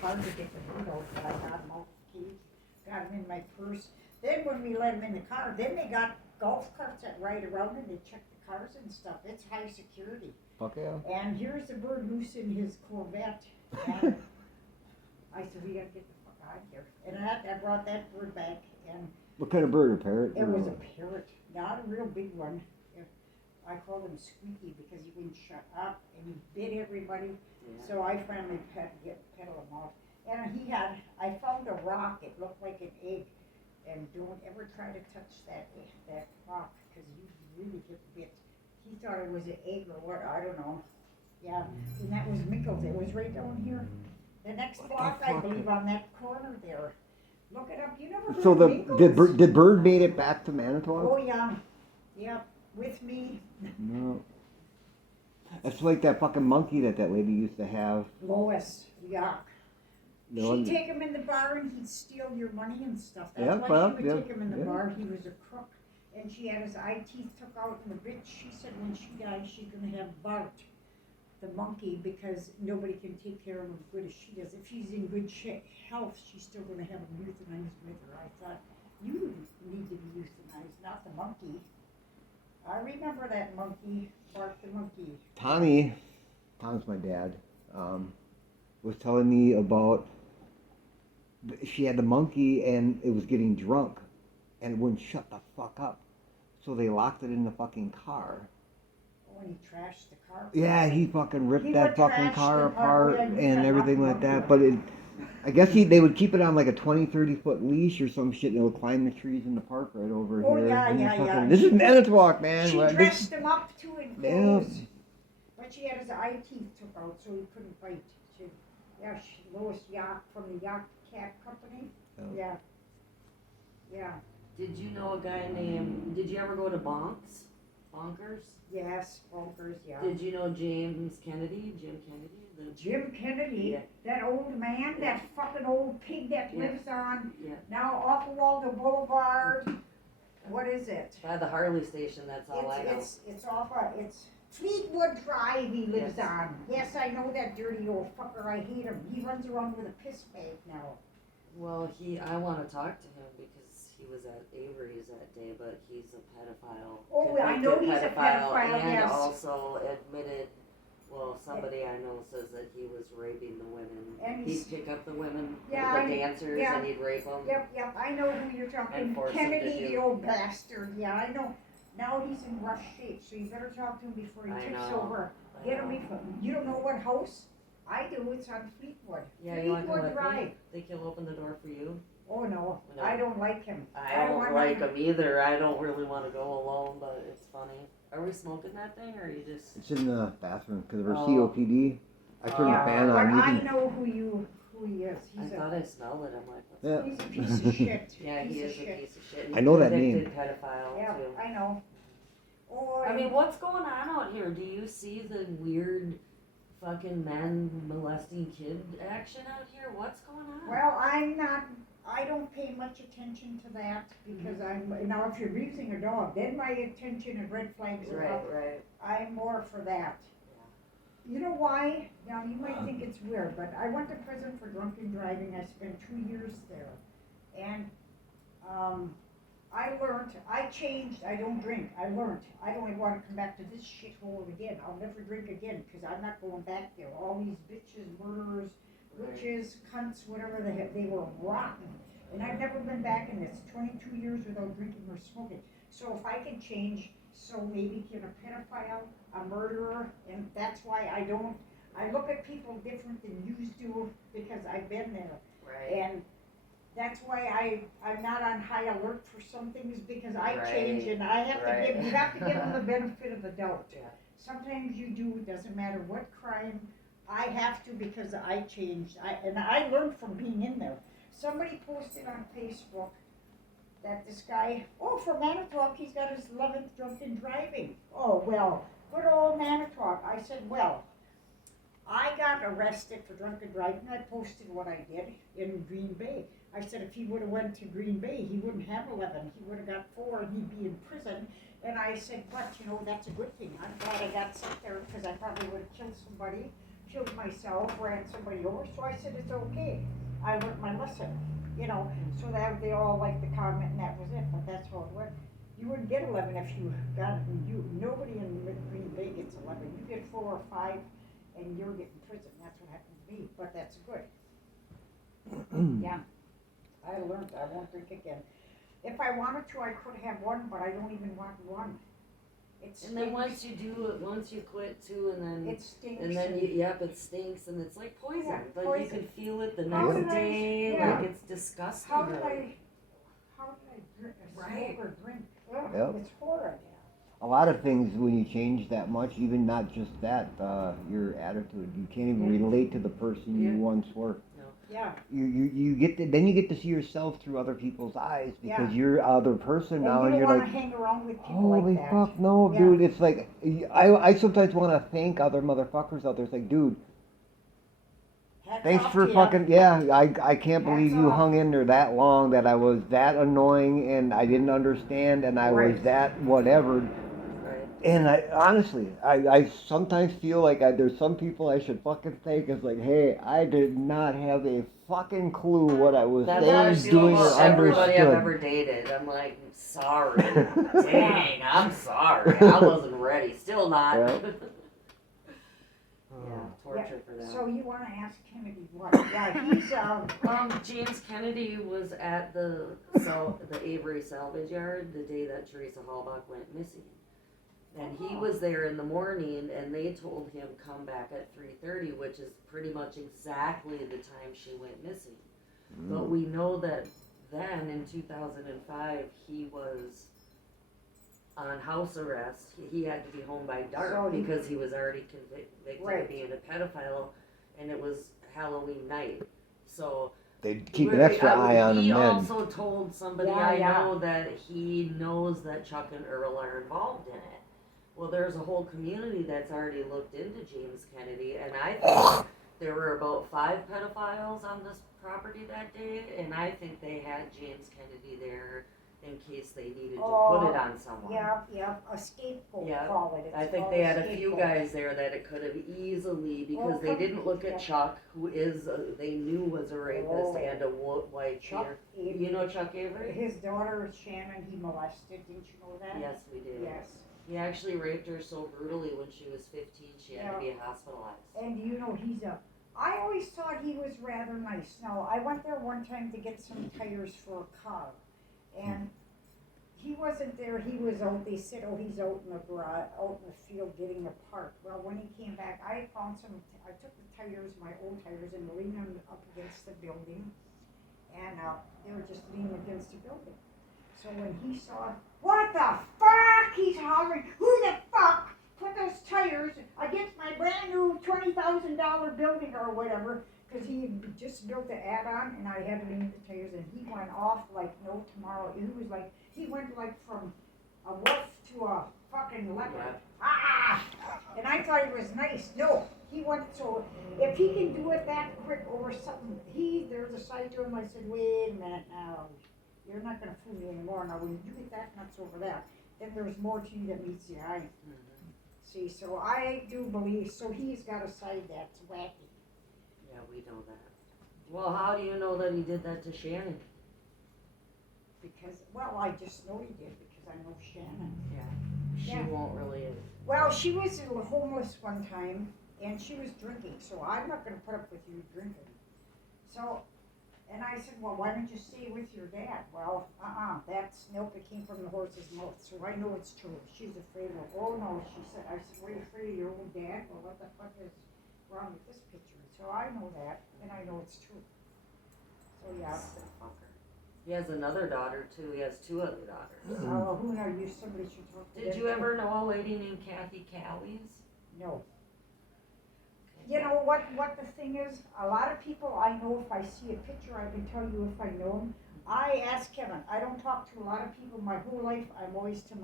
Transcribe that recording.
hard to get the bird out, but I got him out the cage, got him in my purse. Then when we let him in the car, then they got golf carts that ride around and they check the cars and stuff. It's high security. Fuck yeah. And here's the bird loose in his Corvette. And I said, we gotta get the fuck out of here. And I brought that bird back, and What kind of bird? A parrot? it was a parrot, not a real big one. I called him Squeaky because he wouldn't shut up, and he bit everybody. Yeah. So I finally pedal him off. And I found a rock. It looked like an egg. And don't ever try to touch that rock because you really get bit. He thought it was an egg or what, I don't know. Yeah, and that was Mickles. It was right down here. The next block, I believe, on that corner there. Look it up. You never heard So of Mickles? did Bird made it back to Manitowoc? Oh yeah, yeah, with me. No. It's like that fucking monkey that lady used to have. Lois, yuck. The one- She'd take him in the bar and he'd steal your money and stuff. That's Yeah, why well, she would yeah, take him in the yeah. bar. He was a crook. And she had his eye teeth took out and the bitch, she said when she died she's gonna have Bart, the monkey, because nobody can take care of him as good as she does. If she's in good health, she's still gonna have him euthanized with her. I thought, you need to be euthanized, not the monkey. I remember that monkey, Bart the monkey. Tom's my dad, was telling me about she had the monkey and it was getting drunk and it wouldn't shut the fuck up. So they locked it in the fucking car. Oh, and he trashed the car. Yeah, he fucking ripped He that would fucking trash car the car, apart yeah, he and got everything knocked like out. that. But I guess they would keep it on like a 20-30 foot leash or some shit and it would climb the trees in the park right over Oh, here. yeah, And yeah, fucking- yeah. This is Manitowoc, man. She Well, this- dressed him up too in Yeah. clothes. But she had his eye teeth took out so he couldn't bite. Lois Yacht from the Yacht Cat Company. Oh. Yeah. Yeah. Did you know a guy named, did you ever go to Bonkers? Yes, Bonkers, yeah. Did you know James Kennedy? Jim Kennedy? Jim Kennedy, Yeah. that old man, Yeah. that fucking old pig that Yeah. lives on, Yeah. now off of Waldo Boulevard. What is it? By the Harley station, that's all I know. It's off of, it's Fleetwood Drive he lives Yes. on. Yes, I know that dirty old fucker, I hate him. He runs around with a piss bag now. Well, I want to talk to him because he was at Avery's that day, but he's a pedophile. Oh, I know he's a pedophile, and yes. also admitted, well, somebody I know says that he was raping the women. And He'd he's- pick up the women, Yeah, the dancers, yeah. and he'd rape them. Yep, I know who you're talking. And force him to Kennedy, do- the old bastard, yeah, I know. Now he's in rough shape, so you better talk to him before he I tips know. over. I Get him know. before, you don't know what house? I do, it's on Fleetwood. Yeah, you want to come Fleetwood with Drive. me? Think he'll open the door for you? Oh, no, No. I don't like him. I don't want like him. him either. I don't really want to go alone, but it's funny. Are we smoking that thing, or are you just? It's in the bathroom because of her Oh. COPD. I turned the Yeah, fan but on. You I can, know who he is. I He's thought I smelled it. I'm like, what's Yeah. he's a piece of shit. Yeah, Piece he of is a shit. piece of shit. He's I know a that convicted pedophile Yeah, too. I know. Oh, I mean, what's going on out here? Do you see the weird fucking man molesting kid action out here? What's going on? well, I don't pay much attention to that because now if you're using a dog, then my attention and red flags are up. right. I'm more for that. You know why? Now you might think it's weird, but I went to prison for drunken driving. I spent 2 years there. And I learned, I changed, I don't drink. I learned, I don't want to come back to this shithole again. I'll never drink again because I'm not going back there. All these bitches, murderers, witches, cunts, whatever they were rotten. And I've never been back in this 22 years without drinking or smoking. So if I can change, so maybe can a pedophile, a murderer, and that's why I look at people different than you do because I've been there. Right. And that's why I'm not on high alert for some things because I Right. change and I have Right. you have to give them the benefit of the doubt. Yeah. Sometimes you do, it doesn't matter what crime, I have to because I changed. And I learned from being in there. Somebody posted on Facebook that this guy, from Manitowoc, he's got his 11th drunken driving. Oh, well, good old Manitowoc. I said, well, I got arrested for drunken driving. I posted what I did in Green Bay. I said if he would have went to Green Bay, he wouldn't have 11. He would have got 4 and he'd be in prison. And I said, but, that's a good thing. I'm glad I got sent there because I probably would have killed somebody, killed myself, ran somebody over, so I said, it's okay. I learned my lesson, you know, so that they all liked the comment and that was it, but that's how it went. You wouldn't get 11 if you got it, nobody in Green Bay gets 11. You get 4 or 5 and you're getting prison, that's what happened to me, but that's good. Yeah, I learned, I won't drink again. If I wanted to, I could have one, but I don't even want one. It And then stinks. once you do it, once you quit too, and then It stinks. and then yep, it stinks, and it's like poison. Yeah, Like poison. you can feel it the How next did I- day. yeah. Like it's disgusting. How did really. I drink, Right. smoke or drink? Ugh, Yep. It's horrible. A lot of things when you change that much, even not just that, your attitude. You can't even relate to the person Yeah. you once were. Yeah, You get to, then you get to see yourself through other people's eyes because Yeah. you're other person and now, you and don't you're wanna like, hang around with people holy like that. fuck, no, Yeah. dude. It's like I sometimes want to thank other motherfuckers out there. It's like, dude, Hats thanks off for to ya. fucking yeah. I can't believe Hats you off. hung in there that long. That I was that annoying and I didn't understand and I was Right. that whatever. Right. And I honestly, I sometimes feel like there's some people I should fucking thank. It's like, hey, I did not have a fucking clue what I was That's how I saying, feel doing, or about everybody I've understood. ever dated. I'm like, sorry. Dang, I'm sorry. I wasn't ready. Still not. Yep. Yeah, torture for them. So you wanna ask Kennedy what? Yeah, he's, James Kennedy was at the Avery salvage yard the day that Teresa Hallbach went missing. And he was there in the morning and they told him come back at 3:30, which is pretty much exactly the time she went missing. But we know that then in 2005 he was on house arrest. He had to be home by dark So he- because he was already convicted Right. of being a pedophile, and it was Halloween night. So They keep an extra eye on him he then. also told somebody Yeah, I yeah. know that he knows that Chuck and Earl are involved in it. Well, there's a whole community that's already looked into James Kennedy, and I think there were about 5 pedophiles on this property that day, and I think they had James Kennedy there in case they needed to put it on someone. yeah, a scapegoat, Yeah. call it. It's I think called they a had a few scapegoat. guys there that it could have easily, because they didn't look yeah. at Chuck, who is, they knew was a rapist Oh. and a wife Chuck beater. Avery. You know Chuck Avery? His daughter Shannon, he molested, didn't you know that? Yes, we did. Yes. He actually raped her so brutally when she was 15, she had to Yeah. be hospitalized. And you know, I always thought he was rather nice. Now, I went there one time to get some tires for a car, and he wasn't there, he was out, they said, oh, he's out in the garage, out in the field getting a part. Well, when he came back, I found I took the tires, my old tires, and leaned them up against the building, and they were just leaning against the building. So when he saw, what the fuck, he's hollering, who the fuck put those tires against my brand new $20,000 building or whatever, because he had just built the add-on and I had to leave the tires, and he went off like no tomorrow. He went like from a wolf to a fucking leopard. Yeah. Ah! And I thought he was nice. No, he went, so if he can do it that quick over something, there's a side to him. I said, wait a minute now, you're not gonna fool me anymore. Now when you get that nuts over that, then there's more to you that meets the eye. See, so I do believe, so he's got a side that's wacky. Yeah, we know that. Well, how do you know that he did that to Shannon? Because, well, I just know he did because I know Shannon. She Yeah. won't really. Well, she was homeless one time and she was drinking, so I'm not gonna put up with you drinking. So, and I said, well, why don't you stay with your dad? Well, nope, it came from the horse's mouth, so I know it's true. She's afraid of, oh no, she said, I said, were you afraid of your own dad? Well, what the fuck is wrong with this picture? So I know that, and I know it's true. So, yeah. Sick fucker. He has another daughter too. He has 2 other daughters. Who know you, somebody should talk to Did them you too. ever know a lady named Kathy Callies? No. You know what the thing is? A lot of people I know, if I see a picture, I can tell you if I know them. I ask Kevin. I don't talk to a lot of people my whole life. I'm always to